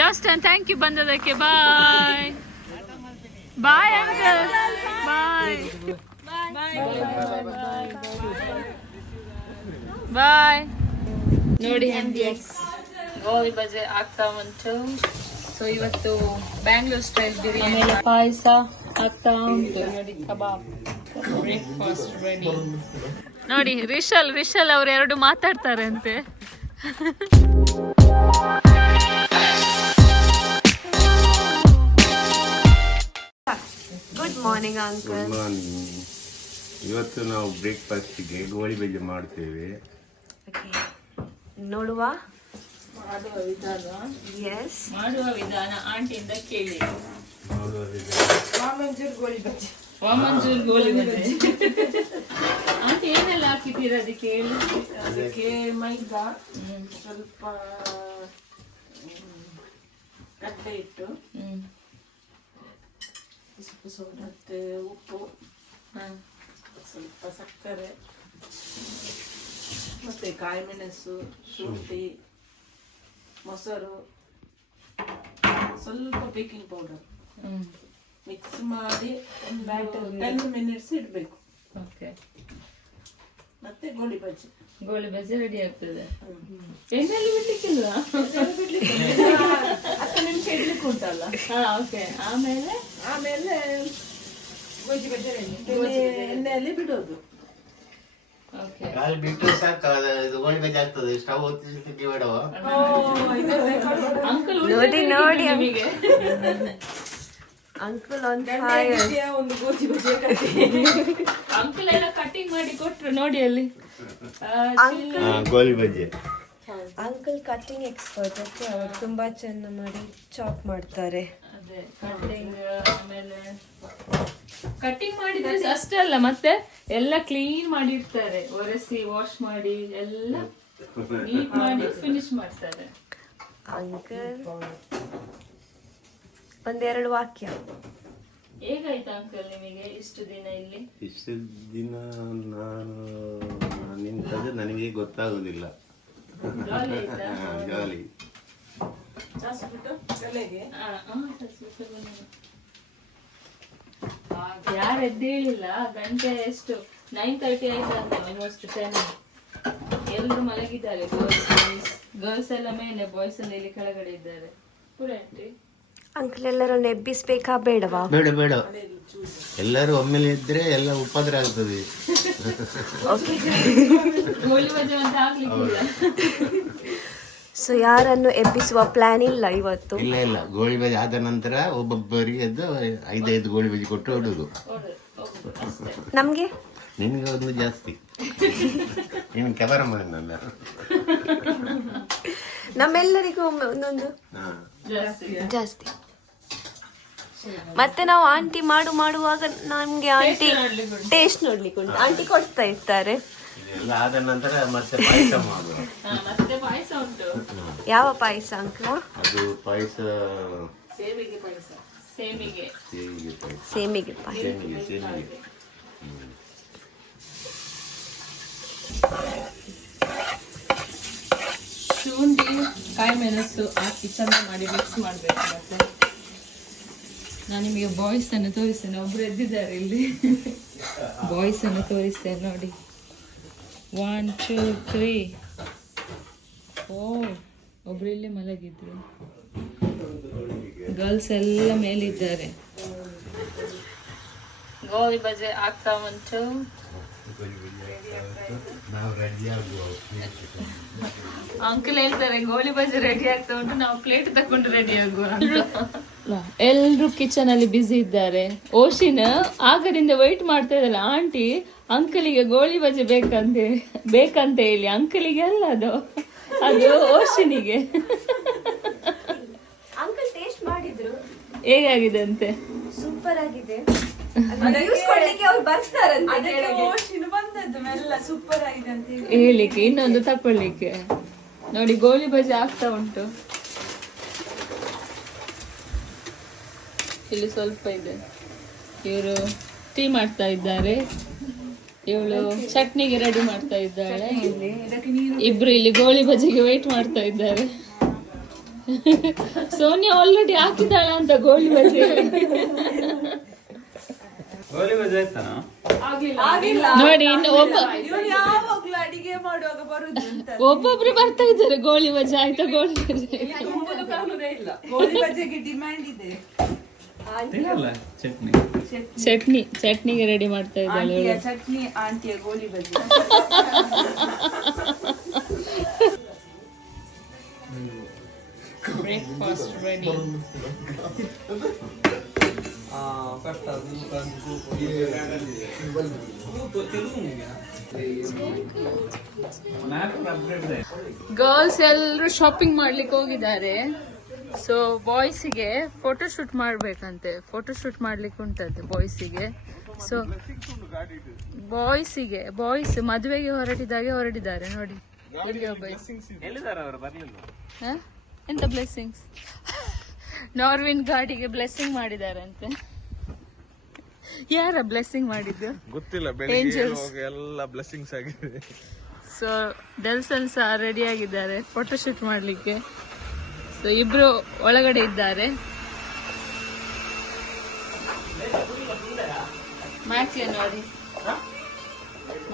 ಡಾಸ್ಟನ್ thank you ಬಂದದಕ್ಕೆ. Bye bye uncle. Bye bye. ನೋಡಿ ಗೋಳಿ ಬಜೆ ಆಗ್ತಾ ಉಂಟು. ಸೊ ಇವತ್ತು ಬ್ಯಾಂಗ್ಳೂರ್ ಸ್ಟೈಲ್ ಬಿರಿಯಾನಿ, ಪಾಯಸ ಆಗ್ತಾ ಉಂಟು. ನೋಡಿ ಕಬಾಬ್, ಬ್ರೇಕ್ಫಾಸ್ಟ್ ರೆಡಿ. ನೋಡಿ ರಿಷಲ್ ಅವ್ರು ಎರಡು ಮಾತಾಡ್ತಾರೆ ಅಂತೆ. Good morning uncle. Good morning. ಇವತ್ತು ನಾವು ಬ್ರೇಕ್ಫಾಸ್ಟಿಗೆ ಗೋಳಿ ಬಜೆ ಮಾಡ್ತೇವೆ. ನೋಡುವ ಮಾಡುವ ವಿಧಾನ ಆಂಟಿಯಿಂದ ಕೇಳಿ. ವಾಮಂಜೂರ್ ಗೋಳಿ ಬಜೆ ಆಂಟಿ ಏನೆಲ್ಲ ಹಾಕಿದ್ದೀರ ಅದಕ್ಕೆ ಹೇಳಿ. ಅದಕ್ಕೆ ಮೈದಾ, ಸ್ವಲ್ಪ ಕಡಲೆ ಹಿಟ್ಟು, ಮತ್ತೆ ಉಪ್ಪು, ಸ್ವಲ್ಪ ಸಕ್ಕರೆ, ಮತ್ತೆ ಕಾಯಿ ಮೆಣಸು, ಶುಂಠಿ, ಮೊಸರು, ಸ್ವಲ್ಪ ಬೇಕಿಂಗ್ ಪೌಡರ್ ಮಿಕ್ಸ್ ಮಾಡಿ ಒಂದು 10 ಮಿನಿಟ್ಸ್ ಇಡಬೇಕು. ಮತ್ತೆ ಗೋಳಿ ಬಜ್ಜಿ ರೆಡಿ ಆಗ್ತದೆ. ಎಣ್ಣೆಯಲ್ಲಿ ಬಿಡ್ಲಿಕ್ಕಿಲ್ವಾ? 10 ನಿಮಿಷ ಇಡ್ಲಿಕ್ಕೆ ಉಂಟಲ್ಲ. ಆಮೇಲೆ ಎಣ್ಣೆಯಲ್ಲಿ ಬಿಡೋದು. ಬಿಟ್ಟರೆ ಸಾಕು, ಇದು ಗೋಳಿ ಬಜೆ ಆಗ್ತದೆ. ಸ್ಟವ್ ಹೊತ್ತಿಸ್ಲಿಕ್ಕೆ ಬೇಡವ? ನೋಡಿ ಅಂಕಲ್ ಆನ್ ಫೈರ್. ಒಂದು ಗೋಜಿ ಬಜೆ ಅಂಕಲ್ ಎಲ್ಲ ಕಟಿಂಗ್ ಮಾಡಿ ಕೊಟ್ರು ನೋಡಿ ಅಲ್ಲಿ. Goli baje uncle cutting expert. Okay, ಅವರು ತುಂಬಾ ಚೆನ್ನಾಗಿ ಮಾಡಿ ಚಾಪ್ ಮಾಡ್ತಾರೆ. ಅದೇ ಕಟಿಂಗ್. ಆಮೇಲೆ ಕಟಿಂಗ್ ಮಾಡಿದ್ರೆ ಅಷ್ಟೇ ಅಲ್ಲ, ಮತ್ತೆ ಎಲ್ಲ ಕ್ಲೀನ್ ಮಾಡಿರ್ತಾರೆ. ಒರೆಸಿ ವಾಶ್ ಮಾಡಿ ಎಲ್ಲ ನೀಟ್ ಮಾಡಿ ಫಿನಿಶ್ ಮಾಡ್ತಾರೆ. ಅಂಕಲ್ ಒಂದೆರಡು ವಾಕ್ಯ. ಹೇಗಾಯ್ತು ಅಂಕಲ್ ನಿಮಗೆ ಇಷ್ಟು ದಿನ ಇಲ್ಲಿ? ಇಷ್ಟು ದಿನ ನಾನು ನಿಂತದ್ದು ನನಗೆ ಗೊತ್ತಾಗುದಿಲ್ಲ. ಜಾಲಿ. ಯಾರು ಎದ್ದೇಳಿಲ್ಲ. ಗಂಟೆ ಎಷ್ಟು 9:30 ಆಯ್ತು ಅಂತ, ಆಲ್ಮೋಸ್ಟ್ 10. ಎಲ್ಲರೂ ಮಲಗಿದ್ದಾರೆ. ಗರ್ಲ್ಸ್ ಎಲ್ಲ ಮೇಲೆ, ಬಾಯ್ಸ್ ಎಲ್ಲ ಇಲ್ಲಿ ಕೆಳಗಡೆ ಇದ್ದಾರೆ. ಪೂರಂಟಿ ಅಂಕಲ್ ಎಲ್ಲರನ್ನು ಎಬ್ಬಿಸ್ಬೇಕಾ ಬೇಡವಾ? ಬೇಡ, ಎಲ್ಲರೂ ಒಮ್ಮೆಲೆ ಇದ್ರೆ ಎಲ್ಲ ಉಪದ್ರ ಆಗ್ತದೆ. ಗೋಳಿ ಬಜೆ ಅಂತ ಆಗ್ಲಿಕ್ಕಿಲ್ಲ. ಸೊ ಯಾರನ್ನು ಎಬ್ಬಿಸುವ ಪ್ಲಾನ್ ಇಲ್ಲ ಇವತ್ತು? ಇಲ್ಲ, ಗೋಳಿ ಬಜೆ ಆದ ನಂತರ ಒಬ್ಬೊಬ್ಬರಿಗೆ ಎದ್ದು 5 ಗೋಳಿ ಬಜೆ ಕೊಟ್ಟು ಹೊಡುದು. ನಮ್ಗೆ ನಿನ್ಗೆ ಒಂದು ಜಾಸ್ತಿ. ನೀನು ಕ್ಯಾಮರಾಮನ್. ನಮ್ಮೆಲ್ಲರಿಗೂ ಒಂದೊಂದು ಜಾಸ್ತಿ. ಮತ್ತೆ ನಾವು ಆಂಟಿ ಮಾಡುವಾಗ ನಮ್ಗೆ ಆಂಟಿ ಟೇಸ್ಟ್ ನೋಡ್ಲಿಕ್ಕೆ ಉಂಟು. ಆಂಟಿ ಕೊಡ್ತಾ ಇರ್ತಾರೆ. ಎಲ್ಲ ಆದ ನಂತರ ಮತ್ತೆ ಪಾಯಸ ಮಾಡುವ. ಮತ್ತೆ ಪಾಯಸ ಉಂಟು. ಯಾವ ಪಾಯಸ ಅಂಕಲ್? ಅದು ಪಾಯಸ ಸೇಮಿಗೆ ಪಾಯಸ. ಸೇಮಿಗೆ ಪಾಯಸ. ಶುಂಠಿ, ಕಾಯಿ ಮೆಣಸು ಹಾಕಿ ಚಂದ ಮಾಡಿ ಮಿಕ್ಸ್ ಮಾಡಬೇಕು. ಮತ್ತೆ ನಾನು ನಿಮಗೆ ಬಾಯ್ಸ್ ಅನ್ನು ತೋರಿಸ್ತೇನೆ. ಒಬ್ರು ಎದ್ದಿದ್ದಾರೆ ಇಲ್ಲಿ. ಬಾಯ್ಸ್ ಅನ್ನು ತೋರಿಸ್ತೇನೆ ನೋಡಿ. 1 2 3. ಒಬ್ರು ಇಲ್ಲೇ ಮಲಗಿದ್ರು. ಗರ್ಲ್ಸ್ ಎಲ್ಲ ಮೇಲಿದ್ದಾರೆ. ಗೋಳಿ ಬಜೆ ಆಗ್ತಾ ಉಂಟು. ಅಂಕಲ್ ಹೇಳ್ತಾರೆ ಗೋಳಿ ಬಜೆ ರೆಡಿ ಆಗ್ತಾ ಉಂಟು, ನಾವು ಪ್ಲೇಟ್ ತಕೊಂಡು ರೆಡಿ ಆಗುವ. ಎಲ್ರು ಕಿಚನ್ ಅಲ್ಲಿ ಬಿಸಿ ಇದ್ದಾರೆ. ಓಶಿನ್ ಆಗದಿಂದ ವೈಟ್ ಮಾಡ್ತಾ ಇದ್ದಲ್ಲ ಆಂಟಿ, ಅಂಕಲಿಗೆ ಗೋಳಿ ಬಜೆ ಬೇಕಂತ ಹೇಳಿ. ಅಂಕಲಿಗೆ ಅಲ್ಲ ಅದು ಓಶಿನಿಗೆ. ಅಂಕಲ್ ಟೇಸ್ಟ್ ಮಾಡಿದ್ರು, ಹೇಗಾಗಿದೆ ಅಂತೆ? ಸೂಪರ್ ಆಗಿದೆ. ಹೇಳಿಕ್ಕೆ ಇನ್ನೊಂದು ತಕೊಳ್ಳಿಕ್ಕೆ. ನೋಡಿ ಗೋಳಿ ಬಜೆ ಆಗ್ತಾ ಉಂಟು. ಇಲ್ಲಿ ಸ್ವಲ್ಪ ಇದೆ. ಇವರು ಟೀ ಮಾಡ್ತಾ ಇದ್ದಾರೆ, ಇವಳು ಚಟ್ನಿಗೆ ರೆಡಿ ಮಾಡ್ತಾ ಇದ್ದಾಳೆ. ಇಬ್ರು ಇಲ್ಲಿ ಗೋಳಿ ಬಜೆಗೆ ವೇಟ್ ಮಾಡ್ತಾ ಇದ್ದಾರೆ. ಸೋನಿಯಾ ಆಲ್ರೆಡಿ ಹಾಕಿದಾಳ ಅಂತ ಗೋಳಿ ಬಜೆ. ನೋಡಿ ಇನ್ನು ಅಡಿಗೆ ಮಾಡುವಾಗ ಬರುದು ಒಬ್ಬೊಬ್ರು ಬರ್ತಾ ಇದ್ದಾರೆ ಗೋಳಿ ಬಜೆ ಆಯ್ತಾ ಗೋಳಿ ಬಜೆ. ಗೋಳಿ ಬಜೆಗೆ ಡಿಮ್ಯಾಂಡ್ ಇದೆ. ಚಟ್ನಿಗೆ ರೆಡಿ ಮಾಡ್ತಾ ಇದ್ದಾಳೆ. ಚಟ್ನಿ ಆಂಟಿಯ ಗೋಳಿ ಬಜೆ. Breakfast ready. ಗರ್ಲ್ಸ್ ಎಲ್ಲರೂ ಶಾಪಿಂಗ್ ಮಾಡ್ಲಿಕ್ಕೆ ಹೋಗಿದ್ದಾರೆ. ಸೊ ಬಾಯ್ಸಿಗೆ ಫೋಟೋ ಶೂಟ್ ಮಾಡ್ಬೇಕಂತೆ. ಫೋಟೋ ಶೂಟ್ ಮಾಡ್ಲಿಕ್ಕೆ ಉಂಟಂತೆ ಬಾಯ್ಸಿಗೆ. ಸೊ ಬಾಯ್ಸ್ ಮದುವೆಗೆ ಹೊರಟಿದ್ದಾರೆ ನೋಡಿ. ಇಲ್ಲಿ ಒಬ್ಬ ಎಂತ ಬ್ಲೆಸ್ಸಿಂಗ್ಸ್. ನಾರ್ವಿನ್ ಗಾಡಿಗೆ ಬ್ಲೆಸ್ಸಿಂಗ್ ಮಾಡಿದಾರಂತೆ. ಯಾರ ಬ್ಲೆಸ್ಸಿಂಗ್ ಮಾಡಿದ್ದು ಗೊತ್ತಿಲ್ಲ. ಬೆಳಿಗ್ಗೆ ಎಲ್ಲ ಬ್ಲೆಸ್ಸಿಂಗ್ಸ್ ಆಗಿದೆ. ಸೊ ಡೆಲ್ಸನ್ ಸಹ ರೆಡಿ ಆಗಿದ್ದಾರೆ ಫೋಟೋ ಶೂಟ್ ಮಾಡ್ಲಿಕ್ಕೆ. ಸೊ ಇಬ್ರು ಒಳಗಡೆ ಇದ್ದಾರೆ. ಮ್ಯಾಕ್ಲೆ ನೋಡಿ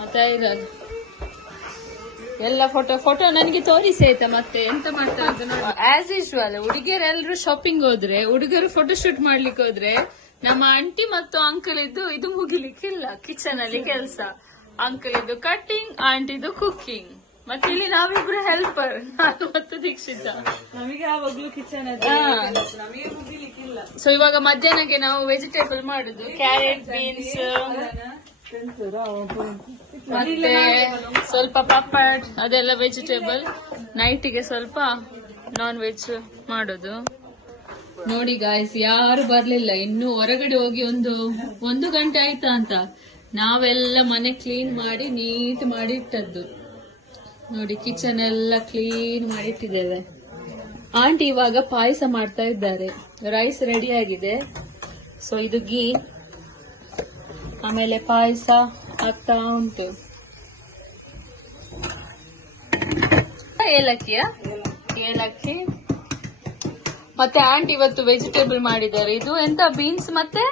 ಮತ್ತೆ ಇರೋದು ಎಲ್ಲ ಫೋಟೋ ನನಗೆ ತೋರಿಸಿ ಆಯ್ತಾ. ಮತ್ತೆ ಎಂತ ಮಾಡ್ತಾ ಇದ್ದು ಆಸ್ ಯೂಶುವಲ್ ಹುಡುಗಿಯರೆಲ್ಲರೂ ಶಾಪಿಂಗ್ ಹೋದ್ರೆ, ಹುಡುಗರು ಫೋಟೋ ಶೂಟ್ ಮಾಡ್ಲಿಕ್ಕೆ ಹೋದ್ರೆ, ನಮ್ಮ ಆಂಟಿ ಮತ್ತು ಅಂಕಲ್ ಇದ್ದು ಇದು ಮುಗಿಲಿಕ್ಕಿಲ್ಲ. ಕಿಚನ್ ಅಲ್ಲಿ ಕೆಲಸ. ಅಂಕಲ್ ಇದ್ದು ಕಟ್ಟಿಂಗ್, ಆಂಟಿದು ಕುಕ್ಕಿಂಗ್. ಮತ್ತೆ ಇಲ್ಲಿ ನಾವಿಬ್ರು ಹೆಲ್ಪರ್, ನಾನು ಮತ್ತು ದೀಕ್ಷಿತ. ನಮಗೆ ಯಾವಾಗ್ಲೂ ಕಿಚನ್ ನಮಗೆ ಮುಗಿಲಿಕ್ಕಿಲ್ಲ. ಸೊ ಇವಾಗ ಮಧ್ಯಾಹ್ನಕ್ಕೆ ನಾವು ವೆಜಿಟೇಬಲ್ ಮಾಡುದು. ಕ್ಯಾರೆಟ್, ಬೀನ್ಸ್, ಮತ್ತೆ ಸ್ವಲ್ಪ ಪಪ್ಪಡ್, ಅದೆಲ್ಲ ವೆಜಿಟೇಬಲ್. ನೈಟಿಗೆ ಸ್ವಲ್ಪ ನಾನ್ ವೆಜ್ ಮಾಡೋದು. ನೋಡಿ ಗಾಯ್ಸ್, ಯಾರು ಬರ್ಲಿಲ್ಲ ಇನ್ನು. ಹೊರಗಡೆ ಹೋಗಿ ಒಂದು ಗಂಟೆ ಆಯ್ತಾ ಅಂತ ನಾವೆಲ್ಲ ಮನೆ ಕ್ಲೀನ್ ಮಾಡಿ ನೀಟ್ ಮಾಡಿ ಇಟ್ಟದ್ದು. ನೋಡಿ ಕಿಚನ್ ಎಲ್ಲ ಕ್ಲೀನ್ ಮಾಡಿ ಇಟ್ಟಿದ್ದೇವೆ. ಆಂಟಿ ಇವಾಗ ಪಾಯಸ ಮಾಡ್ತಾ ಇದ್ದಾರೆ. ರೈಸ್ ರೆಡಿ ಆಗಿದೆ. ಸೊ ಇದು ಗೀ, ಆಮೇಲೆ ಪಾಯಸ ಆಗ್ತಾ ಉಂಟು. ಏಲಕ್ಕಿ ಮತ್ತೆ ಆಂಟಿ ಇವತ್ತು ವೆಜಿಟೇಬಲ್ ಮಾಡಿದ್ದಾರೆ. ಇದು ಎಂತ ಬೀನ್ಸ್ ಮತ್ತೆ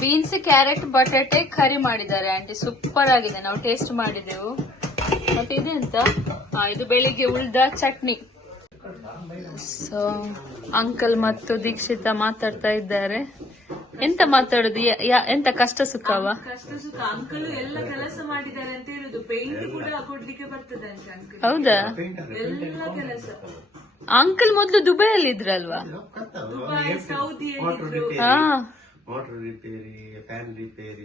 ಬೀನ್ಸ್, ಕ್ಯಾರೆಟ್, ಬಟಾಟೆ ಕರಿ ಮಾಡಿದ್ದಾರೆ ಆಂಟಿ. ಸೂಪರ್ ಆಗಿದೆ, ನಾವು ಟೇಸ್ಟ್ ಮಾಡಿದೆವು. ಮತ್ತೆ ಇದೆಂತ, ಇದು ಬೆಳಿಗ್ಗೆ ಉಳ್ದ ಚಟ್ನಿ. ಸೊ ಅಂಕಲ್ ಮತ್ತು ದೀಕ್ಷಿತ ಮಾತಾಡ್ತಾ ಇದ್ದಾರೆ. ಎಂತ ಮಾತಾಡುದು? ಎಂತ ಕಷ್ಟ ಸುಖವ? ಕಷ್ಟ ಸುಖ. ಅಂಕಲ್ ಎಲ್ಲ ಕೆಲಸ ಮಾಡಿದ್ದಾರೆ ಅಂತ ಹೇಳುದು. ಪೇಂಟ್ ಕೂಡ ಕೊಡ್ಲಿಕ್ಕೆ ಬರ್ತದೆ ಅಂತ ಅಂಕಲ್. ಹೌದಾ? ಎಲ್ಲ ಕೆಲಸ. ಅಂಕಲ್ ಮೊದ್ಲು ದುಬೈಯಲ್ಲಿ ಇದ್ರಲ್ವಾ? ದುಬೈ, ಸೌದಿಯಲ್ಲಿ ಹಾ, ಮೋಟರ್ ರಿಪೇರಿ, ಫ್ಯಾನ್ ರಿಪೇರಿ,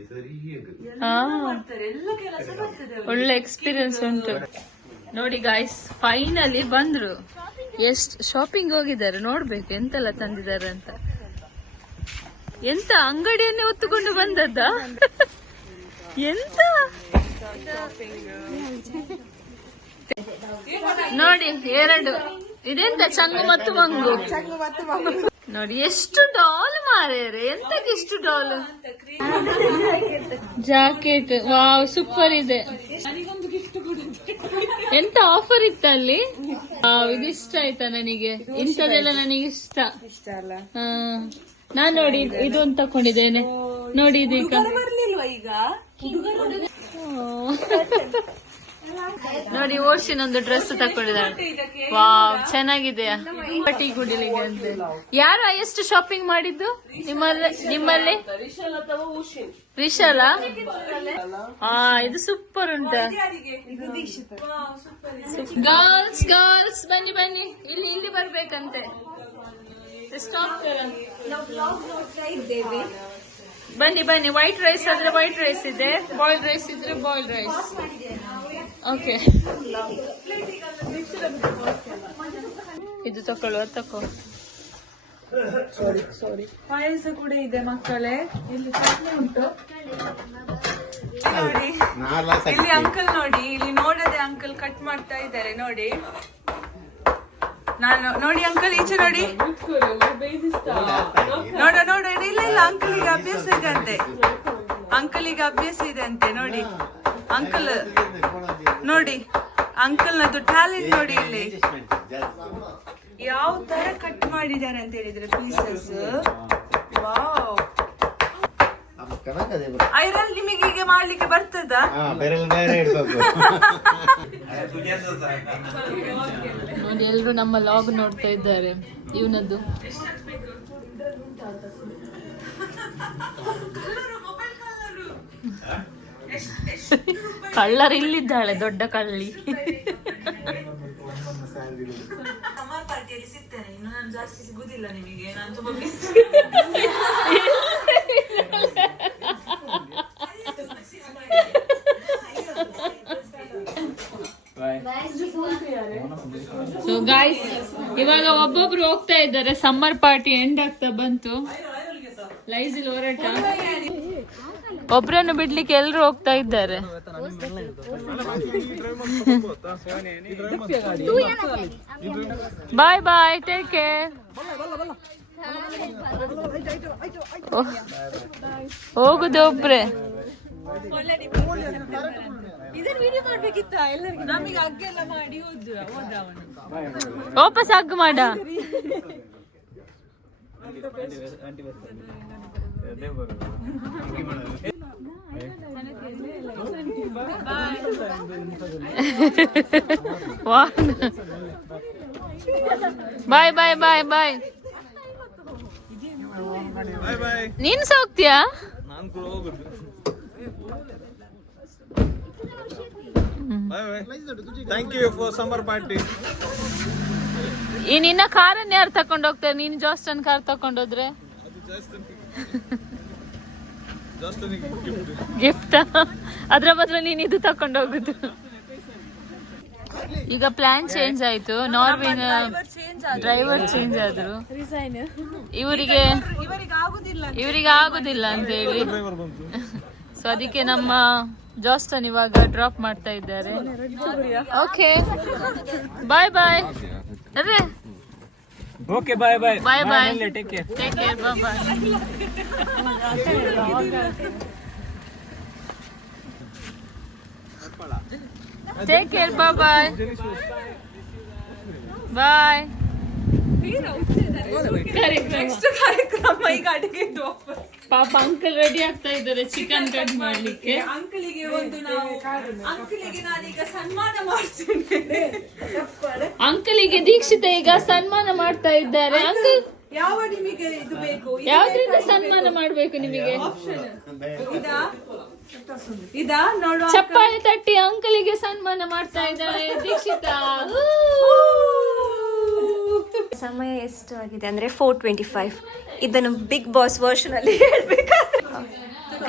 ಮಾಡ್ತಾರೆ. ಎಲ್ಲ ಕೆಲಸ ಬರ್ತದೆ ಅವ್ರಿಗೆ. ಒಳ್ಳೆ ಎಕ್ಸ್ಪೀರಿಯನ್ಸ್ ಉಂಟು. ನೋಡಿ ಗಾಯ್ಸ್, ಫೈನಲಿ ಬಂದ್ರು. ಎಷ್ಟ್ ಶಾಪಿಂಗ್ ಹೋಗಿದ್ದಾರೆ ನೋಡ್ಬೇಕು, ಎಂತೆಲ್ಲ ತಂದಿದ್ದಾರೆ ಅಂತ. ಎಂತ ಅಂಗಡಿಯನ್ನೇ ಹೊತ್ತುಕೊಂಡು ಬಂದದ್ದ? ಎಂತ ನೋಡಿ, ಎರಡು ಇದೆಂತ ಚಂಗು ಮತ್ತು ಮಂಗು. ನೋಡಿ ಎಷ್ಟು ಡಾಲ್ ಮಾರೇರೆ. ಎಂತಕ್ಕೆ ಇಷ್ಟು ಡಾಲ್? ಜಾಕೆಟ್, ವಾವ್ ಸೂಪರ್ ಇದೆ. ಎಂತ ಆಫರ್ ಇತ್ತ ಅಲ್ಲಿ? ಇದು ಇಷ್ಟ ಆಯ್ತಾ ನನಗೆ? ಇಂಥದೆಲ್ಲ ನನಗೆ ಇಷ್ಟ. ನಾನ್ ನೋಡಿ ಇದೊಂದು ತಕೊಂಡಿದ್ದೇನೆ. ನೋಡಿ ಇದೀಗ ನೋಡಿ ಓಶಿನ್ ಒಂದು ಡ್ರೆಸ್ ತಕೊಂಡಿದ್ದಾಳೆ. ವಾವ್ ಚೆನ್ನಾಗಿದೆಯಾ? ಟೀ ಕುಡಿಲಿಕ್ಕೆ ಅಂತ. ಯಾರು ಎಷ್ಟು ಶಾಪಿಂಗ್ ಮಾಡಿದ್ದು ನಿಮ್ಮಲ್ಲಿ? ವಿಶಾಲ. ಇದು ಸೂಪರ್ ಉಂಟ. ಗರ್ಲ್ಸ್ ಬನ್ನಿ ಇಲ್ಲಿ ಬರ್ಬೇಕಂತೆ. ಬನ್ನಿ. ವೈಟ್ ರೈಸ್ ಆದ್ರೆ ವೈಟ್ ರೈಸ್ ಇದೆ, ಬಾಯ್ಲ್ಡ್ ರೈಸ್ ಇದ್ರೆ ಬಾಯ್ಲ್ಡ್ ರೈಸ್. ಓಕೆ, ಇದು ತಕೊಳ್ಳುವ. ಸಾರಿ. ಪಾಯಸ ಕೂಡ ಇದೆ ಮಕ್ಕಳೇ. ಇಲ್ಲಿ ಚಟ್ನಿ ಉಂಟು. ನೋಡಿ ಇಲ್ಲಿ ಅಂಕಲ್ ನೋಡಿ, ಇಲ್ಲಿ ನೋಡದೆ ಅಂಕಲ್ ಕಟ್ ಮಾಡ್ತಾ ಇದ್ದಾರೆ ನೋಡಿ. ನೋಡಿ ಅಂಕಲ್ ಈಚೆ ನೋಡಿ. ನೋಡ ಇಲ್ಲ ಅಂಕಲಿಗೆ ಅಭ್ಯಾಸ ಇದೆ ಅಂತೆ. ನೋಡಿ ಅಂಕಲ್ ನೋಡಿ, ಅಂಕಲ್ ನದು ಟ್ಯಾಲೆಂಟ್ ನೋಡಿ. ಇಲ್ಲಿ ಯಾವ ತರ ಕಟ್ ಮಾಡಿದ್ದಾರೆ ಅಂತ ಹೇಳಿದ್ರೆ ಪೀಸಸ್. ವಾವ್, ಐರಲ್ ನಿಮಗೆ ಹೀಗೆ ಮಾಡ್ಲಿಕ್ಕೆ ಬರ್ತದಾ? ನೋಡಿ ಎಲ್ರು ನಮ್ಮ ಲಾಗ್ ನೋಡ್ತಾ ಇದ್ದಾರೆ. ಇವನದ್ದು ಕಳ್ಳರ್ ಇಲ್ಲಿದ್ದಾಳೆ, ದೊಡ್ಡ ಕಳ್ಳಿ. ಸಮ್ಮರ್ ಪಾರ್ಟಿಯಲ್ಲಿ ಸಿಗ್ತೇನೆ, ಇನ್ನು ನಾನು ಜಾಸ್ತಿ ಸಿಗುದಿಲ್ಲ ನಿಮಗೆ, ನಾನು ತುಂಬಾ ಮಿಸ್. ಸೊ ಗಾಯ್ಸ್, ಇವಾಗ ಒಬ್ಬೊಬ್ರು ಹೋಗ್ತಾ ಇದ್ದಾರೆ. ಸಮ್ಮರ್ ಪಾರ್ಟಿ ಎಂಡ್ ಆಗ್ತಾ ಬಂತು. ಲೈಸಿಲ್ ಹೊರಟ, ಒಬ್ರನ್ನು ಬಿಡ್ಲಿಕ್ಕೆ ಎಲ್ರು ಹೋಗ್ತಾ ಇದ್ದಾರೆ. ಬಾಯ್ ಬಾಯ್, ಟೇಕ್ ಕೇರ್. ಹೋಗುದು ಒಬ್ರೆ. ಇದನ್ನ ವಿಡಿಯೋ ಮಾಡ್ಬೇಕಿತ್ತ ಎಲ್ಲರಿಗೂ? ನಮಗೆ ಅಗ್ಗೆಲ್ಲ ಮಾಡಿ ಹೋದ ವಾಪಸ್ ಹಗ್ ಮಾಡ. ಬಾಯ್ ಬಾಯ್ ಬಾಯ್ ಬಾಯ್. ನೀನ್ ಸಹ ಹೋಗ್ತೀಯಾ? ನಾನು ಕೂಡ ಹೋಗುದು. Thank you for summer party. ಈ ನಿನ್ನ ಕಾರನ್ನ ಯಾರು ತಕೊಂಡ್ ಹೋಗ್ತಾರೆ? ನೀನು ಜಾಸ್ಟನ್ ಕಾರ್ ತಕೊಂಡೋದ್ರೆ ಗಿಫ್ಟ್, ಅದ್ರ ಬದಲು ನೀನ್ ಇದು ತಕೊಂಡ್ ಹೋಗುದು. ಈಗ ಪ್ಲಾನ್ ಚೇಂಜ್ ಆಯ್ತು. ನಾರ್ವೆನ್ ಡ್ರೈವರ್ ಚೇಂಜ್ ಆದ್ರು. ಇವರಿಗೆ ಆಗುದಿಲ್ಲ ಅಂತ ಹೇಳಿ, ಸೊ ಅದಕ್ಕೆ ನಮ್ಮ ಜಾಸ್ಟನ್ ಇವಾಗ ಡ್ರಾಪ್ ಮಾಡ್ತಾ ಇದ್ದಾರೆ. ಓಕೆ, ಬಾಯ್ ಬಾಯ್. ಅದೇ ಓಕೆ, ಬಾಯ್ ಬಾಯ್ ಬಾಯ್ ಬಾಯ್, ಟೇಕ್ ಕೇರ್. ಟೇಕ್ ಕೇರ್, ಬಾಯ್ ಬಾಯ್. ಟೇಕ್ ಕೇರ್, ಬಾಯ್ ಬಾಯ್ ಬಾಯ್. ಕಾರ್ಯಕ್ರಮ ಈಗ ಅಡಿಗೆದು ವಾಪಸ್. ಪಾಪ ಅಂಕಲ್ ರೆಡಿ ಆಗ್ತಾ ಇದ್ದಾರೆ ಚಿಕನ್ ಕಟ್ ಮಾಡ್ಲಿಕ್ಕೆ. ಅಂಕಲಿಗೆ ಒಂದು ನಾವು ಅಂಕಲಿಗೆ ನಾನೀಗ ಸನ್ಮಾನ ಮಾಡ್ತೇನೆ. ಅಂಕಲಿಗೆ ದೀಕ್ಷಿತ ಈಗ ಸನ್ಮಾನ ಮಾಡ್ತಾ ಇದ್ದಾರೆ. ಅಂಕಲ್, ಯಾವ ನಿಮಗೆ ಇದು ಬೇಕು? ಯಾವ್ದ್ರಿಂದ ಸನ್ಮಾನ ಮಾಡ್ಬೇಕು ನಿಮಗೆ? ಇದಾ ನೋಡುವ. ಚಪ್ಪಾಳೆ ತಟ್ಟಿ ಅಂಕಲಿಗೆ ಸನ್ಮಾನ ಮಾಡ್ತಾ ಇದ್ದಾಳೆ ದೀಕ್ಷಿತ. ಸಮಯ ಎಷ್ಟು ಆಗಿದೆ ಅಂದರೆ 4:25. ಇದನ್ನು ಬಿಗ್ ಬಾಸ್ ವರ್ಷನ್ ಅಲ್ಲಿ ಹೇಳ್ಬೇಕಾದ್ರೆ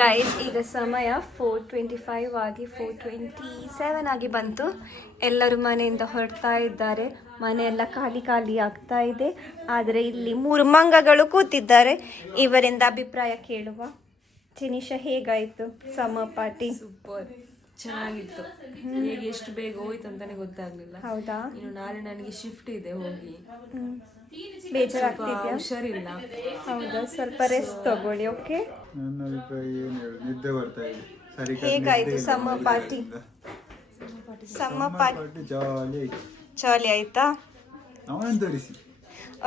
ಗೈಸ್, ಈಗ ಸಮಯ 4:25 ಆಗಿ 4:27 ಆಗಿ ಬಂತು. ಎಲ್ಲರೂ ಮನೆಯಿಂದ ಹೊರಡ್ತಾ ಇದ್ದಾರೆ. ಮನೆಯೆಲ್ಲ ಖಾಲಿ ಖಾಲಿ ಆಗ್ತಾ ಇದೆ. ಆದರೆ ಇಲ್ಲಿ 3 ಮಂಗಗಳು ಕೂತಿದ್ದಾರೆ. ಇವರಿಂದ ಅಭಿಪ್ರಾಯ ಕೇಳುವ. ಜಿನಿಷಾ, ಹೇಗಾಯಿತು ಸಮ್ಮರ್ ಪಾರ್ಟಿ? ಸೂಪರ್, ಚೆನ್ನಾಗಿತ್ತು. ಹೇಗೆ ಎಷ್ಟು ಬೇಗ ಹೋಯ್ತು ಅಂತಾನೆ ಗೊತ್ತಾಗ್ಲಿಲ್ಲ. ಹೌದಾ? ಇನ್ನು ನಾಳೆ ನನಗೆ ಶಿಫ್ಟ್ ಇದೆ, ಹೋಗಿ ಬೇಜಾರಾಗ್ತಿದ್ಯಾ? ಹುಷಾರಿಲ್ಲ. ಹೌದಾ, ಸ್ವಲ್ಪ ರೆಸ್ಟ್ ತಗೊಳ್ಳಿ. ಓಕೆ, ನನ್ನ ಅಭಿಪ್ರಾಯ ಏನು ಹೇಳು, ನಿದ್ದೆ ಬರ್ತಾ ಇದೆ. ಸರಿ, ಹೇಗಾಯ್ತು ಸಮ್ಮರ್ ಪಾರ್ಟಿ? ಸಮ್ಮರ್ ಪಾರ್ಟಿ ಜಾಲಿ ಆಯ್ತಾ? ಅವನನ್ನು ತೋರಿಸಿ.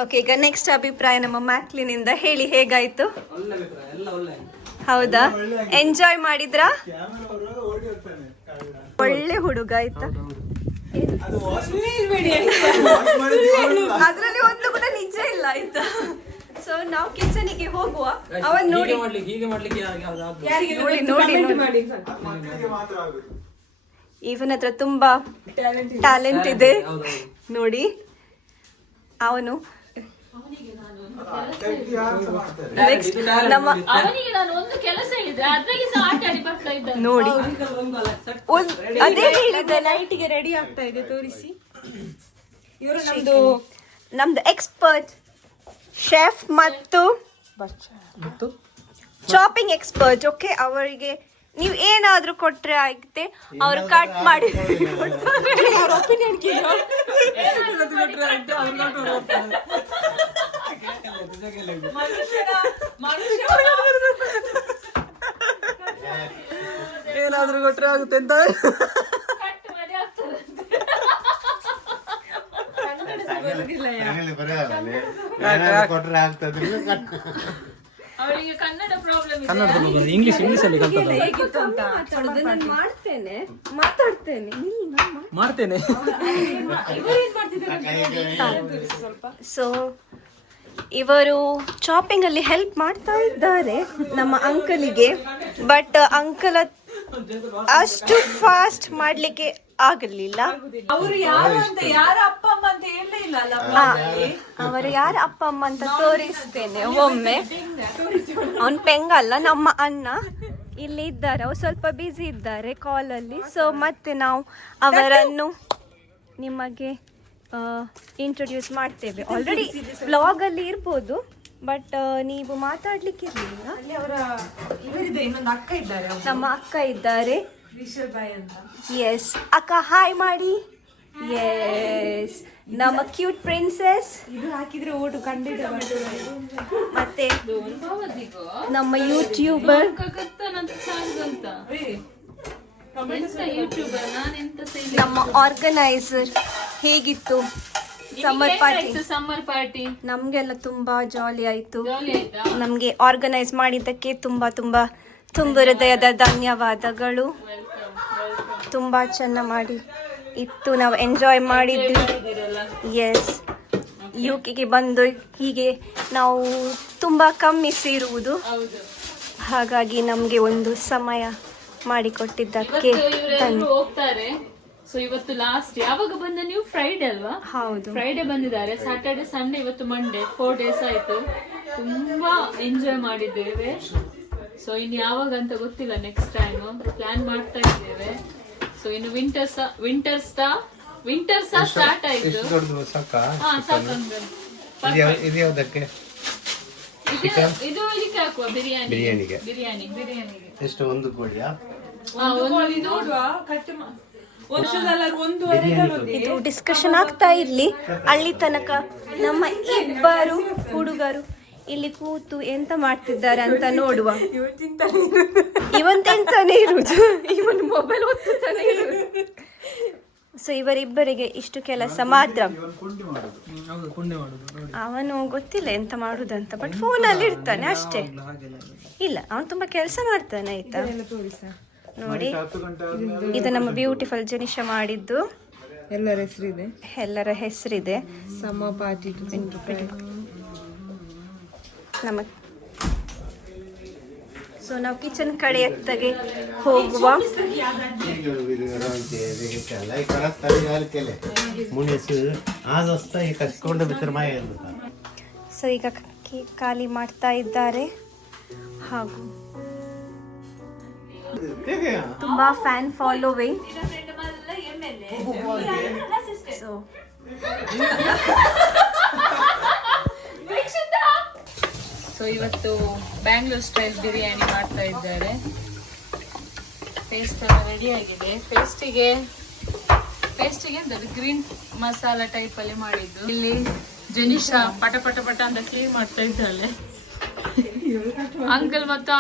ಓಕೆ, ಈಗ ನೆಕ್ಸ್ಟ್ ಅಭಿಪ್ರಾಯ ನಮ್ಮ ಮ್ಯಾಕ್ಲಿನಿಂದ ಹೇಳಿ, ಹೇಗಾಯ್ತು? ಹೌದಾ, ಎಂಜಾಯ್ ಮಾಡಿದ್ರಾ? ಒಳ್ಳೆ ಹುಡುಗ ಆಯ್ತಾ? ಅದ್ರಲ್ಲಿ ಒಂದು ಕೂಡ ನಿಜ ಇಲ್ಲ ಆಯ್ತಾ? ಸೊ ನಾವು ಕಿಚನಿಗೆ ಹೋಗುವ. ಅವನ್ ನೋಡಿ ಇವನ ಹತ್ರ ತುಂಬಾ ಟ್ಯಾಲೆಂಟ್ ಇದೆ ನೋಡಿ. ಅವನು ನೆಕ್ಸ್ಟ್ ನಮ್ಮ ಅವನಿಗೆ ನಾನು ಒಂದು ಕೆಲಸ ಹೇಳಿದ್ರೆ ಅದ್ರಲ್ಲಿ ಸಹ ಆಟ ಆಡಿ ಬರ್ತಾ ಇದ್ದಾನೆ ನೋಡಿ. ಅದೇ ಹೇಳಿದೆ, ನೈಟಿಗೆ ರೆಡಿ ಆಗ್ತಾ ಇದೆ, ತೋರಿಸಿ. ಇವರು ನಮ್ದು ಎಕ್ಸ್ಪರ್ಟ್ ಶೆಫ್ ಮತ್ತು ಚಾಪಿಂಗ್ ಎಕ್ಸ್ಪರ್ಟ್. ಓಕೆ, ಅವರಿಗೆ ನೀವು ಏನಾದ್ರೂ ಕೊಟ್ರೆ ಆಗುತ್ತೆ, ಅವರು ಕಟ್ ಮಾಡಿ ಒಪಿನಿಯನ್ ಏನಾದ್ರೂ ಕೊಟ್ರೆ ಆಗುತ್ತೆ ಅಂತ. ಕೊಟ್ರೆ ಆಗ್ತದೆ. ಅವಳಿಗೆ ಕನ್ನಡ ಪ್ರಾಬ್ಲಮ್ ಕನ್ನಡ ಇಂಗ್ಲಿಷ್ ಅಲ್ಲಿ ಕಲ್ತದ್ದು ನಾನು ಮಾಡ್ತೇನೆ, ಮಾತಾಡ್ತೇನೆ. ಮಾಡ್ತೇನೆ. ಸೊ ಇವರು ಚಾಪಿಂಗ್ ಅಲ್ಲಿ ಹೆಲ್ಪ್ ಮಾಡ್ತಾ ಇದ್ದಾರೆ ನಮ್ಮ ಅಂಕಲಿಗೆ. ಬಟ್ ಅಂಕಲ್ ಅಷ್ಟು ಫಾಸ್ಟ್ ಮಾಡ್ಲಿಕ್ಕೆ ಆಗಲಿಲ್ಲ. ಅವರು ಯಾರು ಅಂತ, ಯಾರ ಅಪ್ಪ ಅಮ್ಮ ಅಂತ ಹೇಳಲೇ ಇಲ್ಲ ಅಲ್ಲ. ಅವರು ಯಾರ ಅಪ್ಪ ಅಮ್ಮ ಅಂತ ತೋರಿಸ್ತೇನೆ ಒಮ್ಮೆ. ಅವನ್ ಪೆಂಗಲ್ಲ, ನಮ್ಮ ಅಣ್ಣ ಇಲ್ಲಿ ಇದ್ದಾರೆ. ಅವ್ರು ಸ್ವಲ್ಪ ಬ್ಯುಸಿ ಇದ್ದಾರೆ ಕಾಲಲ್ಲಿ. ಸೊ ಮತ್ತೆ ನಾವು ಅವರನ್ನು ನಿಮಗೆ ಇಂಟ್ರೊಡ್ಯೂಸ್ ಮಾಡ್ತೇವೆ. ಆಲ್ರೆಡಿ ಬ್ಲಾಗ್ ಅಲ್ಲಿ ಇರ್ಬೋದು, ಬಟ್ ನೀವು ಮಾತಾಡ್ಲಿಕ್ಕೆ ಇರಲಿಲ್ಲ. ಅಲ್ಲಿ ಅವರ ಇವರಿದೆ, ಇನ್ನೊಂದು ಅಕ್ಕ ಇದ್ದಾರೆ, ನಮ್ಮ ಅಕ್ಕ ಇದ್ದಾರೆ, ರಿಷಬಾಯ್ ಅಂತ. ಎಸ್ ಅಕ್ಕ ಹಾಯ್ ಮಾಡಿ. ಎಸ್ ನಮ್ಮ ಕ್ಯೂಟ್ ಪ್ರಿನ್ಸೆಸ್. ಇದು ಹಾಕಿದ್ರೆ ಓಟು ಖಂಡಿತ ಬರ್ತದೆ. ಮತ್ತೆ ನಮ್ಮ ಯೂಟ್ಯೂಬರ್ ನಮ್ಮ ಆರ್ಗನೈಸರ್. ಹೇಗಿತ್ತು ಸಮ್ಮರ್ ಪಾರ್ಟಿ? ನಮ್ಗೆಲ್ಲ ತುಂಬಾ ಜಾಲಿ ಆಯ್ತು. ನಮ್ಗೆ ಆರ್ಗನೈಸ್ ಮಾಡಿದ್ದಕ್ಕೆ ತುಂಬಾ ತುಂಬಾ ಹೃದಯದ ಧನ್ಯವಾದಗಳು. ತುಂಬಾ ಚೆನ್ನಾಗಿ ಮಾಡಿ ಇತ್ತು, ನಾವು ಎಂಜಾಯ್ ಮಾಡಿದ್ವಿ. ಎಸ್ ಯುಕೆಗೆ ಬಂದು ಹೀಗೆ ನಾವು ತುಂಬ ಕಮ್ಮಿ ಸೇರುವುದು, ಹಾಗಾಗಿ ನಮಗೆ ಒಂದು ಸಮಯ ಮಾಡಿಕೊಟ್ಟಿದ್ದಕ್ಕೆ ಹೋಗ್ತಾರೆ. ಸೊ ಇವತ್ತು ಲಾಸ್ಟ್. ಯಾವಾಗ ಬಂದ ನೀವು? ಫ್ರೈಡೆ ಅಲ್ವಾ? ಹೌದು, ಫ್ರೈಡೆ ಬಂದಿದ್ದಾರೆ. ಸ್ಯಾಟರ್ಡೆ ಸಂಡೇ, ಇವತ್ತು ಮಂಡೇ, 4 days ಆಯ್ತು. ತುಂಬಾ ಎಂಜಾಯ್ ಮಾಡಿದ್ದೇವೆ. ಸೊ ಇನ್ನು ಯಾವಾಗ ಅಂತ ಗೊತ್ತಿಲ್ಲ, ನೆಕ್ಸ್ಟ್ ಟೈಮ್ ಪ್ಲಾನ್ ಮಾಡ್ತಾ ಇದ್ದೇವೆ. ಸೊ ಇನ್ನು ವಿಂಟರ್ ಸ್ಟಾರ್ಟ್ ಆಯ್ತು. ಹಾ, ಸಾಕಂದ್ರೆ ಇದು ಇದಕ್ಕೆ ಹಾಕುವ ಬಿರಿಯಾನಿಗೆ. ಎಷ್ಟು? ಒಂದು ಕೋಳಿಯಾ? ಇದು ಡಿಸ್ಕಷನ್ ಆಗ್ತಾ ಇರ್ಲಿ. ಅಲ್ಲಿ ತನಕ ನಮ್ಮ ಇಬ್ಬರು ಹುಡುಗರು ಇಲ್ಲಿ ಕೂತು ಎಂತ ಮಾಡ್ತಿದ್ದಾರೆ ಅಂತ ನೋಡುವ. ಇವನ್ ತಿಂತಾನೆ ಇರುವುದು, ಇವನ್ ಮೊಬೈಲ್ ಒತ್ತುತ್ತಾನೆ ಇರುವುದು. ಸೊ ಇವರಿಬ್ಬರಿಗೆ ಇಷ್ಟು ಕೆಲಸ ಮಾತ್ರ. ಅವನು ಗೊತ್ತಿಲ್ಲ ಎಂತ ಮಾಡುದಂತ, ಬಟ್ ಫೋನಲ್ಲಿ ಇರ್ತಾನೆ ಅಷ್ಟೇ. ಇಲ್ಲ, ಅವನು ತುಂಬಾ ಕೆಲಸ ಮಾಡ್ತಾನೆ. ಆಯ್ತಾ ನೋಡಿ, ಇದು ನಮ್ಮ ಬ್ಯೂಟಿಫುಲ್ ಜನಿಷಾ ಮಾಡಿದ್ದು. ಎಲ್ಲರ ಹೆಸರಿದೆ. ಸಮ ಪಾರ್ಟಿ ನಮ್ಮ. ಸೊ ನಾವು ಕಿಚನ್ ಕಡೆ ಎತ್ತಗೆ ಹೋಗುವ. ಸೊ ಈಗ ಖಾಲಿ ಮಾಡ್ತಾ ಇದ್ದಾರೆ. ಹಾಗೂ ತುಂಬಾ ಫ್ಯಾನ್ ಫಾಲೋವಿಂಗ್. ಸೊ ಇವತ್ತು ಬ್ಯಾಂಗ್ಳೂರ್ ಸ್ಟೈಲ್ ಬಿರಿಯಾನಿ ಮಾಡ್ತಾ ಇದ್ದಾರೆ. ಪೇಸ್ಟ್ ಎಲ್ಲ ರೆಡಿ ಆಗಿದೆ. ಪೇಸ್ಟಿಗೆ ಗ್ರೀನ್ ಮಸಾಲಾ ಟೈಪ್ ಅಲ್ಲಿ ಮಾಡಿದ್ದು. ಇಲ್ಲಿ ಜನಿಷಾ ಪಟ ಪಟ ಪಟ ಅಂತ ಕ್ಲೀನ್ ಮಾಡ್ತಾ ಇದ್ದಾಳೆ. ಅಂಕಲ್ ಮತ್ತು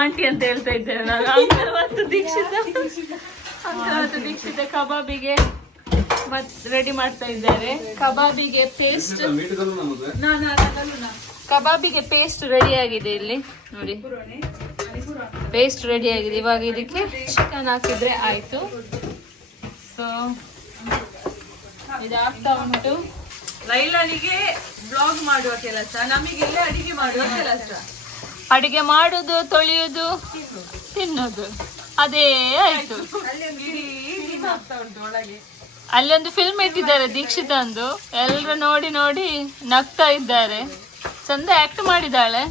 ಆಂಟಿ ಅಂತ ಹೇಳ್ತಾ ಇದ್ದೇವೆ ನಾನು. ಅಂಕಲ್ ಮತ್ತು ದೀಕ್ಷಿತ ಕಬಾಬಿಗೆ ರೆಡಿ ಮಾಡ್ತಾ ಇದ್ದಾರೆ. ಕಬಾಬಿಗೆ ಪೇಸ್ಟ್ ರೆಡಿ ಆಗಿದೆ. ಇಲ್ಲಿ ನೋಡಿ, ಪೇಸ್ಟ್ ರೆಡಿ ಆಗಿದೆ. ಇವಾಗ ಇದಕ್ಕೆ ಚಿಕನ್ ಹಾಕಿದ್ರೆ ಆಯ್ತು. ಸೊ ಇದಾಗ್ತಾ ಉಂಟು. ಲೈಲಾನಿಗೆ ಬ್ಲಾಗ್ ಮಾಡುವ ಕೆಲಸ, ನಮಗೆಲ್ಲ ಅಡಿಗೆ ಮಾಡುವ ಕೆಲಸ. ಅಡಿಗೆ ಮಾಡುದು, ತೊಳೆಯುದು, ತಿನ್ನೋದು, ಅದೇ ಆಯ್ತು. ಅಲ್ಲೊಂದು ಫಿಲ್ಮ್ ಇಟ್ಟಿದ್ದಾರೆ ದೀಕ್ಷಿತಂದು. ಎಲ್ಲರೂ ನೋಡಿ ನೋಡಿ ನಗ್ತಾ ಇದ್ದಾರೆ. ಚಂದ ಆಕ್ಟ್ ಮಾಡಿದಾಳೆ.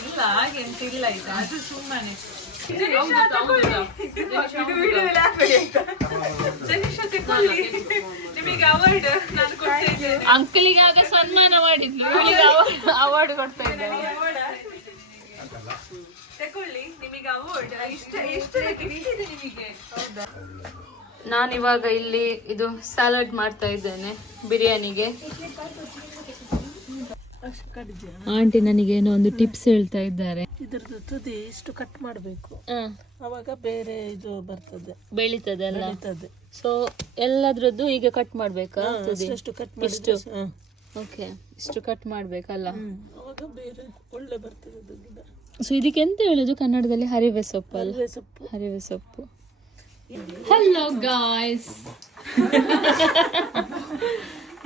ಇಲ್ಲ ಹಾಗೆಂತಿಲ್ಲ, ಆಯ್ತಾ, ಅದು ಸುಮ್ಮನೆ. ನಿಮಗೆ ಅವಾರ್ಡ್ ನಾನು ಕೊಡ್ತಾ ಇದ್ದೇನೆ. ಅಂಕಲಿಗೆ ಆಗ ಸನ್ಮಾನ ಮಾಡಿದ್ಲು, ಅವಾರ್ಡ್ ಕೊಡ್ತಾ ಇದ್ದಾರೆ. ತಗೊಳ್ಳಿ, ನಿಮಗೆ ಅವಾರ್ಡ್. ನಿಮಗೆ ನಾನಿವಾಗ ಇಲ್ಲಿ ಇದು ಸಲಾಡ್ ಮಾಡ್ತಾ ಇದ್ದೇನೆ ಬಿರಿಯಾನಿಗೆ. ಆಂಟಿ ನನಗೆ ಏನೋ ಒಂದು ಟಿಪ್ಸ್ ಹೇಳ್ತಾ ಇದ್ದಾರೆ. ಇದ್ರದ್ದು ತುದಿ ಇಷ್ಟು ಕಟ್ ಮಾಡಬೇಕು, ಅವಾಗ ಬೇರೆ ಇದು ಬರ್ತದೆ, ಬೆಳೀತದಲ್ಲ. ಬೆಳೀತದೆ. ಸೊ ಎಲ್ಲದ್ರದ್ದು ಈಗ ಕಟ್ ಮಾಡ್ಬೇಕಾ? ಅಷ್ಟು ಕಟ್ ಮಾಡಿ ಓಕೆ, ಇಷ್ಟು ಕಟ್ ಮಾಡ್ಬೇಕಲ್ಲ, ಅವಾಗ ಬೇರೆ ಒಳ್ಳೆ ಬರ್ತದೆ ಅದು ಗಿಡ. ಸೊ ಇದಕ್ಕೆ ಎಂತ ಹೇಳುದು ಕನ್ನಡದಲ್ಲಿ? ಹರಿವೆ ಸೊಪ್ಪು ಅಲ್ಲ? ಹರಿವೆ ಸೊಪ್ಪು. ಹರಿವೆ ಸೊಪ್ಪು. ಹಲೋ ಗಾಯ್ಸ್,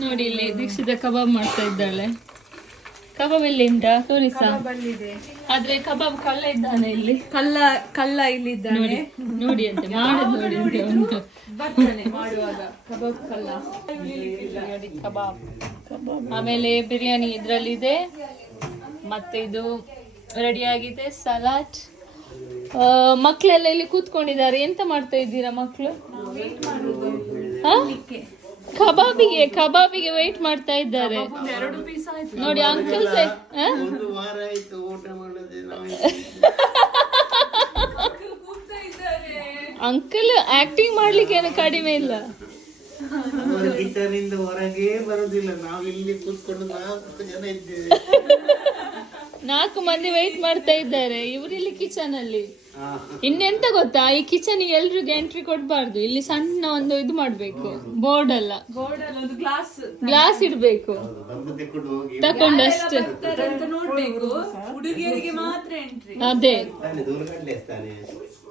ನೋಡಿ ಇಲ್ಲಿ ದೀಕ್ಷಿತ ಕಬಾಬ್ ಮಾಡ್ತಾ ಇದ್ದಾಳೆ. ಕಬಾಬ್ ಎಲ್ಲಿ ಉಂಟಾ ತೋರಿಸ? ಆದ್ರೆ ಕಬಾಬ್ ಕಳ್ಳ ಇದ್ದಾನೆ ಇಲ್ಲಿ. ಕಳ್ಳ ಇಲ್ಲಿದ್ದಾನೆ. ನೋಡಿ ಅಂತೆ ಮಾಡೋದು, ನೋಡಿ ಅಂತೆ ಉಂಟು ಬರ್ತಾನೆ ಮಾಡುವಾಗ ಕಬಾಬ್ ಕಳ್ಳ. ನೋಡಿ ಕಬಾಬ್. ಆಮೇಲೆ ಬಿರಿಯಾನಿ ಇದ್ರಲ್ಲಿದೆ, ಮತ್ತೆ ಇದು ರೆಡಿ ಆಗಿದೆ, ಸಲಾಡ್. ಮಕ್ಳೆಲ್ಲ ಇಲ್ಲಿ ಕೂತ್ಕೊಂಡಿದ್ದಾರೆ. ಎಂತ ಮಾಡ್ತಾ ಇದ್ದೀರಾ ಮಕ್ಳು? ಕಬಾಬಿಗೆ ವೇಟ್ ಮಾಡ್ತಾ ಇದ್ದಾರೆ. ನೋಡಿ ಅಂಕಲ್ ಒಂದು ವಾರ ಆಯ್ತು ಊಟ ಮಾಡೋದೇ ಅಂಕಲ್ ಆಕ್ಟಿಂಗ್ ಮಾಡ್ಲಿಕ್ಕೆ ಏನು ಕಡಿಮೆ ಇಲ್ಲ. ಕಿಚನ್ ಇಂದ ಹೊರಗೆ ಬರೋದಿಲ್ಲ. ನಾವು ಇಲ್ಲಿ ಕೂತ್ಕೊಂಡು 4 ಜನ ಇದ್ದೇವೆ. 4 ಮಂದಿ ವೇಟ್ ಮಾಡ್ತಾ ಇದ್ದಾರೆ ಇವರಿಲ್ಲಿ ಕಿಚನ್ ಅಲ್ಲಿ. ಇನ್ನೆಂತ ಗೊತ್ತಾ, ಈ ಕಿಚನ್ ಎಲ್ರಿಗೂ ಎಂಟ್ರಿ ಕೊಡ್ಬಾರ್ದು. ಇಲ್ಲಿ ಸಣ್ಣ ಒಂದು ಇದು ಮಾಡ್ಬೇಕು, ಬೋರ್ಡ್ ಅಲ್ಲ, ಗ್ಲಾಸ್ ಇಡ್ಬೇಕು, ತಕೊಂಡಷ್ಟೇ. ಹುಡುಗಿಯರಿಗೆ ಮಾತ್ರ ಎಂಟ್ರಿ. ಅದೇ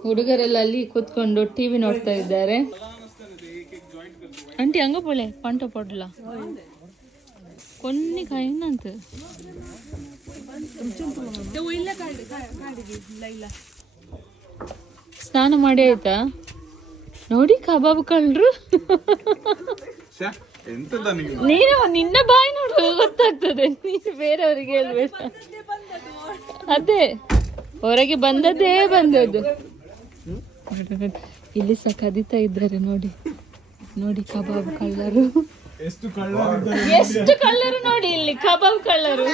ಹುಡುಗರೆಲ್ಲ ಅಲ್ಲಿ ಕೂತ್ಕೊಂಡು ಟಿವಿ ನೋಡ್ತಾ ಇದ್ದಾರೆ. ಆಂಟಿ ಹಂಗ ಪೋಳೆ ಪಂಟ ಪೊಡ್ಲ కొన్ని కాయిందంత ಸ್ನಾನ ಮಾಡಿ ಆಯ್ತಾ? ನೋಡಿ ಕಬಾಬ್ ಕಳ್ರು. ನೀನು ನಿನ್ನ ಬಾಯಿ ನೋಡುವ ಗೊತ್ತಾಗ್ತದೆ, ನೀನು ಬೇರೆಯವ್ರಿಗೆ ಹೇಳ್ಬೇಡ. ಅದೇ ಹೊರಗೆ ಬಂದದ್ದೇ ಬಂದದ್ದು. ಇಲ್ಲಿ ಸಹ ಕದೀತಾ ಇದ್ದಾರೆ ನೋಡಿ. ನೋಡಿ ಕಬಾಬ್ ಕಳ್ಳರು ಎಷ್ಟು ಕಳ್ಳರು ನೋಡಿ ಇಲ್ಲಿ ಕಬಾಬ್ ಕಳ್ಳರು.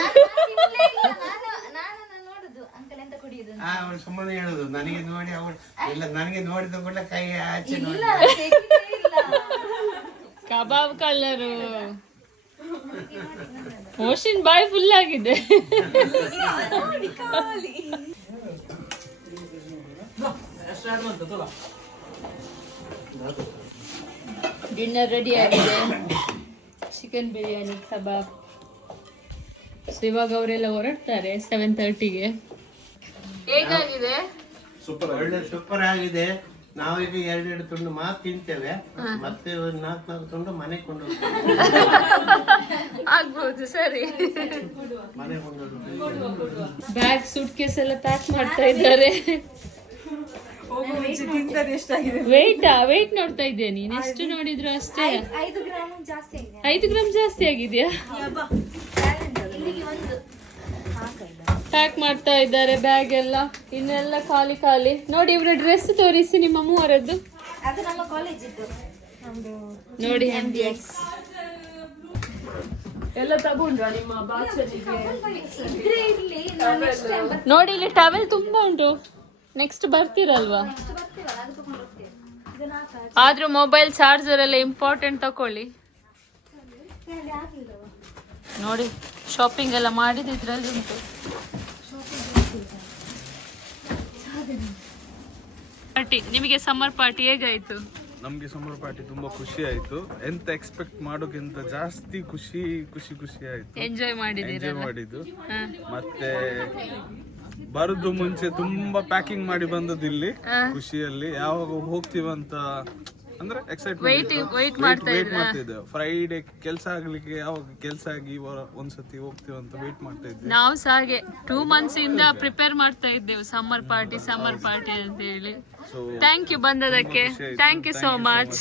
ಸುಮ್ಮನೆ ಹೇಳುದು ನನಗೆ ನೋಡಿ ಅವಳು ಇಲ್ಲ, ನನಗೆ ನೋಡಿದ ಕೂಡ ಕೈ ಆಚೆ ನೋಡಿ ಕಬಾಬ್ ಕಳ್ಳರು. ಓಶಿನ್ ಬಾಯಿ ಫುಲ್ ಆಗಿದೆ. ಡಿನ್ನರ್ ರೆಡಿ ಆಗಿದೆ, ಚಿಕನ್ ಬಿರಿಯಾನಿ, ಕಬಾಬ್. ಸೊ ಇವಾಗ ಅವರೆಲ್ಲ ಹೊರಡ್ತಾರೆ 7:30ಗೆ. ಹೇಗಾಗಿದೆ? ಸೂಪರ್ ಆಗಿದೆ. ನಾವೀಗ 2 ತುಂಡು ಮಾತ್ರ ತಿಂತೇವೆ, ಮತ್ತೆ 4 ತುಂಡು ಮನೆಗೆ ಕೊಂಡು ಆಗ್ಬೋದು. ಸರಿ, ಮನೆಗೆ ಕೊಂಡು ಬ್ಯಾಗ್ ಸೂಟ್ ಕೇಸ್ ಎಲ್ಲ ಪ್ಯಾಕ್ ಮಾಡ್ತಾ ಇದ್ದಾರೆ. ವೇಟ್ ನೋಡ್ತಾ ಇದ್ದೆ ನೀನ್, ಎಷ್ಟು ನೋಡಿದ್ರು ಅಷ್ಟೇ. 5 ಗ್ರಾಮ್ ಜಾಸ್ತಿ ಆಗಿದೆ. 5 ಗ್ರಾಮ್ ಜಾಸ್ತಿ ಆಗಿದೆಯಾ? ಪ್ಯಾಕ್ ಮಾಡ್ತಾ ಇದ್ದಾರೆ ಬ್ಯಾಗ್ ಎಲ್ಲ. ಇನ್ನೆಲ್ಲ ಖಾಲಿ ಖಾಲಿ. ನೋಡಿ ಇವ್ರ ಡ್ರೆಸ್ ತೋರಿಸಿ, ನಿಮ್ಮ ಮೂವರದ್ದು. ಅದು ನಮ್ಮ ಕಾಲೇಜ್ ಇದ್ದು ನೋಡಿ MDX ಎಲ್ಲ ತಗೊಂಡ್ರಾ ನಿಮ್ಮ ಬಾಕ್ಸಲ್ಲಿಗೆ? ಇದ್ರೆ ಇರ್ಲಿ, ನಾನು next time ಬರ್ತೀನಿ. ನೋಡಿ ಇಲ್ಲಿ ಟವೆಲ್ ತುಂಬಾ ಉಂಟು. ನೆಕ್ಸ್ಟ್ ಬರ್ತೀರಲ್ವಾ? ಬರ್ತೀವಲ್ಲ, ಅದು ತಗೊಂಡು ಹೋಗ್ತೇವೆ. ಇದನ್ನ ಹಾಕ. ಆದ್ರೂ ಮೊಬೈಲ್ ಚಾರ್ಜರ್ ಎಲ್ಲ ಇಂಪಾರ್ಟೆಂಟ್ ತಕೊಳ್ಳಿ. ಅಲ್ಲಿ ಆಗ್ಲಿಲ್ಲವಾ? ನೋಡಿ ಶಾಪಿಂಗ್ ಎಲ್ಲ ಮಾಡಿದ ಇದ್ರಲ್ಲಿ ಉಂಟು. ಪಾರ್ಟಿ ನಿಮಗೆ ಸಮ್ಮರ್ ಪಾರ್ಟಿ ಹೇಗಾಯ್ತು? ನಮ್ಗೆ ಸಮ್ಮರ್ ಪಾರ್ಟಿ ತುಂಬಾ ಖುಷಿ ಆಯ್ತು. ಎಂತ ಎಕ್ಸ್ಪೆಕ್ಟ್ ಮಾಡೋಕ್ಕಿಂತ ಜಾಸ್ತಿ ಖುಷಿ ಆಯ್ತು. ಎಂಜಾಯ್ ಮಾಡಿದ್ದು. ಮತ್ತೆ ಬರೋದು ಮುಂಚೆ ತುಂಬಾ ಪ್ಯಾಕಿಂಗ್ ಮಾಡಿ ಬಂದದ್ದು ಇಲ್ಲಿ ಖುಷಿಯಲ್ಲಿ. ಯಾವಾಗ ಹೋಗ್ತೀವಂತ ಅಂದ್ರೆ ಎಕ್ಸೈಟ್ಮೆಂಟ್ ವೇಟ್ ಮಾಡ್ತಿದ್ದೆ. ಫ್ರೈಡೆ ಕೆಲಸ ಆಗ್ಲಿಕ್ಕೆ ಯಾವಾಗ ಕೆಲಸ ಆಗಿ ಒಂದ್ಸತಿ ಹೋಗ್ತೀವಂತ ವೇಟ್ ಮಾಡ್ತಾ ಇದ್ದೆ. ನಾವು ಸಹ ಹಾಗೆ 2 months ಇಂದ ಪ್ರಿಪೇರ್ ಮಾಡ್ತಾ ಇದ್ದೇವೆ ಸಮ್ಮರ್ ಪಾರ್ಟಿ ಅಂತ ಹೇಳಿ. ಥ್ಯಾಂಕ್ ಯು ಬಂದದಕ್ಕೆ. Thank you so much.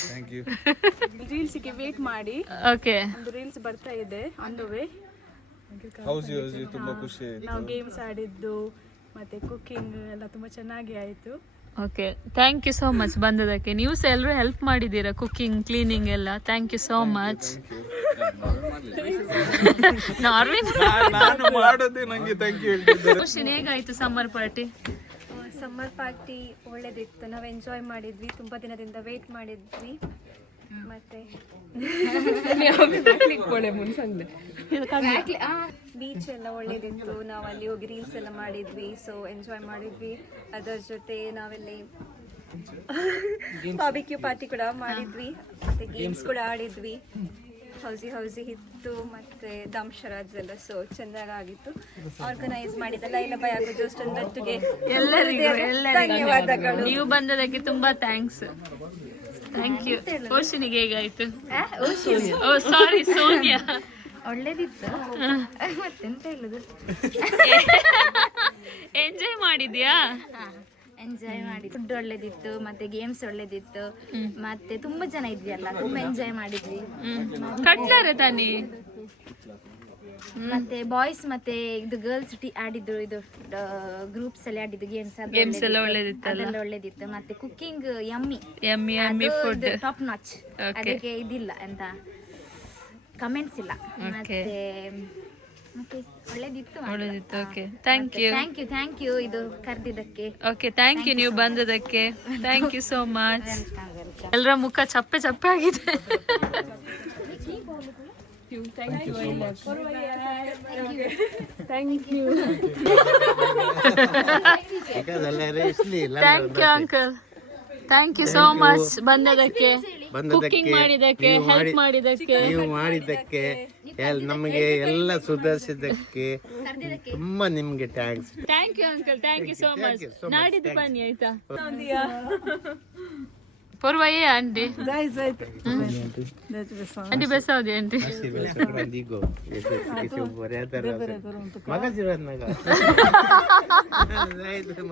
ರೀಲ್ಸ್ಗೆ ವೇಟ್ ಮಾಡಿ. ಓಕೆ, ಒಂದು ರೀಲ್ಸ್ ಬರ್ತಾ ಇದೆ ಆನ್ ದ ವೇ. ಹೌಸಿ ತುಂಬಾ ಖುಷಿ ಆಯ್ತು. ನಾವು ಗೇಮ್ಸ್ ಆಡಿದ್ದು ಮತ್ತೆ ಕುಕಿಂಗ್ ಎಲ್ಲ ತುಂಬಾ ಚೆನ್ನಾಗಿ ಆಯ್ತು. Okay, thank you so much ಬಂದದಕ್ಕೆ. ನೀವು ಸಹ ಎಲ್ಲರೂ ಹೆಲ್ಪ್ ಮಾಡಿದ್ದೀರಾ ಕುಕಿಂಗ್, ಕ್ಲೀನಿಂಗ್ ಎಲ್ಲ. Thank you so much. ನಾರ್ವಿನ್ ನಾನು ಮಾಡೋದೇ ನಂಗೆ ಥ್ಯಾಂಕ್ ಯು ಹೇಳ್ತಿದ್ದಾರೆ. ಹೇಗಾಯ್ತು ಸಮ್ಮರ್ ಪಾರ್ಟಿ? ಸಮ್ಮರ್ ಪಾರ್ಟಿ ಒಳ್ಳೇದಿತ್ತು. ನಾವು ಎಂಜಾಯ್ ಮಾಡಿದ್ವಿ, ತುಂಬ ದಿನದಿಂದ ವೇಟ್ ಮಾಡಿದ್ವಿ. ಮತ್ತೆ ಮುನ್ಸಂಗ್ಲೆ ಬೀಚ್ ಎಲ್ಲ ಒಳ್ಳೇದಿತ್ತು. ನಾವು ಅಲ್ಲಿ ಹೋಗಿ ರೀಲ್ಸ್ ಎಲ್ಲ ಮಾಡಿದ್ವಿ, ಸೊ ಎಂಜಾಯ್ ಮಾಡಿದ್ವಿ. ಅದರ ಜೊತೆ ನಾವೆಲ್ಲಿ ಬಾರ್ಬಿಕ್ಯೂ ಪಾರ್ಟಿ ಕೂಡ ಮಾಡಿದ್ವಿ, ಮತ್ತೆ ಗೇಮ್ಸ್ ಕೂಡ ಆಡಿದ್ವಿ. ಹೌಸಿ ಇತ್ತು, ಮತ್ತೆ ದಂಶರಾಜ್ ಎಲ್ಲ. ಸೊ ಚೆನ್ನಾಗಿತ್ತು. ಆರ್ಗನೈಸ್ ಮಾಡಿದ್ದೆಲ್ಲ ಇಲ್ಲ ಭಯ ಆಗೋ ಜಸ್ಟ್ ನಟ್ಟಿಗೆ ಎಲ್ಲರಿಗೂ ಧನ್ಯವಾದಗಳು. ನೀವು ಬಂದದಕ್ಕೆ ತುಂಬಾ ಥ್ಯಾಂಕ್ಸ್. Thank you. ಓಶನಿಗೆ ಹೇಗಾಯ್ತು? ಓ ಸಾರಿ, ಸೋನಿಯಾ. ಒಳ್ಳೇದಿತ್ತು. ಮತ್ತೆಂತ ಹೇಳುದು, ಎಂಜಾಯ್ ಮಾಡಿದ್ಯಾ? ಎಂಜಾಯ್ ಮಾಡಿ. ಫುಡ್ ಒಳ್ಳೇದಿತ್ತು, ಮತ್ತೆ ಗೇಮ್ಸ್ ಒಳ್ಳೇದಿತ್ತು, ಮತ್ತೆ ತುಂಬಾ ಜನ ಇದ್ವಿ ಅಲ್ಲ, ತುಂಬಾ ಎಂಜಾಯ್ ಮಾಡಿದ್ವಿ. ಕಟ್ಲಾರೆ ತಾನೇ? ಮತ್ತೆ ಬಾಯ್ಸ್ ಮತ್ತೆ ಇದು ಗರ್ಲ್ಸ್ ಆಡಿದ್ರು, ಇದು ಗ್ರೂಪ್ಸ್ ಅಲ್ಲಿ ಆಡಿದ್ದು ಗೇಮ್ಸ್ ಎಲ್ಲ ಒಳ್ಳೇದಿತ್ತಲ್ಲ? ಅದೆಲ್ಲ ಒಳ್ಳೇದಿತ್ತು. ಮತ್ತೆ cooking yummy yummy food top notch. ಅದಕ್ಕೆ ಇದಿಲ್ಲ ಅಂತ ಕಮೆಂಟ್ಸ್ ಇಲ್ಲ. ಮತ್ತೆ ಒಳ್ಳೇದಿತ್ತು. Okay, thank you. Thank you ಇದು ಕರೆದಿದ್ದಕ್ಕೆ. ಓಕೆ, ಥ್ಯಾಂಕ್ ಯು ನೀವು ಬಂದದಕ್ಕೆ. Thank you so much. ಎಲ್ಲರ ಮುಖ ಚಪ್ಪೆ ಆಗಿದೆ. Thank you uncle. Thank you so much ಬಂದದಕ್ಕೆ, ಕುಕಿಂಗ್ ಮಾಡಿದಕ್ಕೆ, ಹೆಲ್ಪ್ ಮಾಡಿದಕ್ಕೆ, ನೀವು ಮಾಡಿದ್ದಕ್ಕೆ, ನಮಗೆ ಎಲ್ಲ ಸುಧಾರಿಸಿದ್ದಕ್ಕೆ ತುಂಬಾ ನಿಮ್ಗೆ thanks. Thank you uncle. Thank you so much. ನಾಡಿದ್ದು ಬನ್ನಿ ಆಯ್ತಾ? ಪೂರ್ವಯೇ ಆಂಟಿ ಆಂಟಿ ಬೆಸಾವದಿ ಆಂಟಿ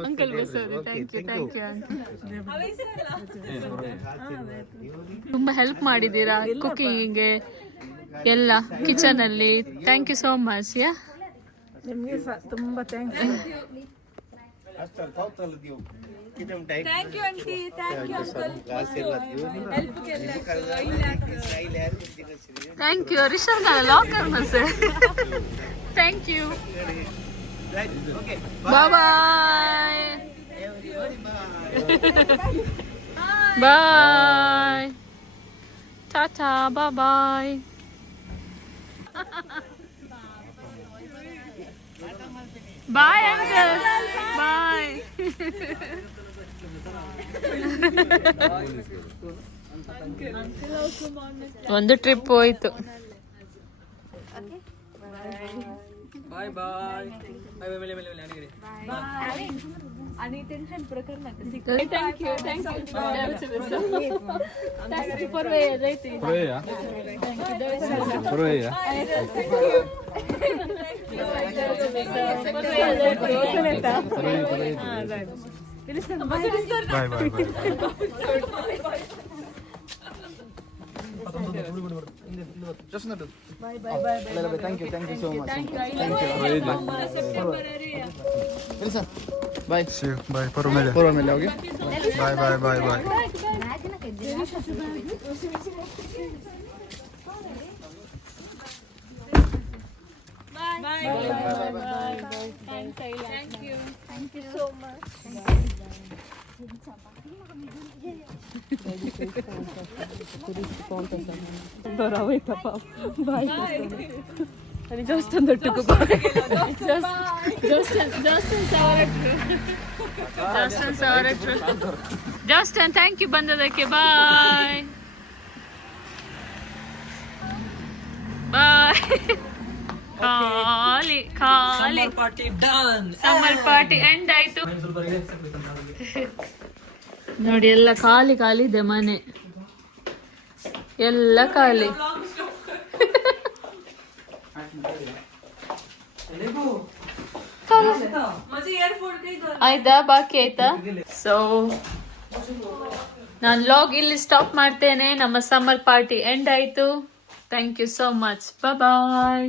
ಅಂಕಲ್ ಬೆಸಾವದಿ. ಥ್ಯಾಂಕ್ ಯು ತುಂಬಾ ಹೆಲ್ಪ್ ಮಾಡಿದ್ದೀರಾ ಕುಕಿಂಗಿಗೆ ಎಲ್ಲ ಕಿಚನ್ ಅಲ್ಲಿ. Thank you so much. Yeah ನಿಮ್ಗೆ ತುಂಬಾ thanks. Thank you aunty, thank you uncle. Thank you ರಿಷರ್ ಲಾಕರ್ ಮಸೆ. Thank you. Bye bye tata bye. Bye uncle, bye. ಒಂದು ಟ್ರಿಪ್ ಹೋಯ್ತು. Bye bye. आणि टेन्शन प्रकार ना thank you Thank you so much. Wilson, bye. See you. Bye. Poromele. Okay? Bye. Thank you so much. आणि just अंदर Justin, thank you ಬಂದದಕ್ಕೆ. Bye ಬಾಯ್. ಖಾಲಿ summer party end ಆಯ್ತು ನೋಡಿ. ಎಲ್ಲ ಖಾಲಿ ಇದೆ ಮನೆ, ಎಲ್ಲ ಖಾಲಿ. ಆಯ್ತಾ? ಬಾಕಿ ಆಯ್ತಾ? ಸೊ ನಾನು ಲಾಗ್ ಇಲ್ಲಿ ಸ್ಟಾಪ್ ಮಾಡ್ತೇನೆ. ನಮ್ಮ ಸಮ್ಮರ್ ಪಾರ್ಟಿ ಎಂಡ್ ಆಯ್ತು. Thank you so much. Bye.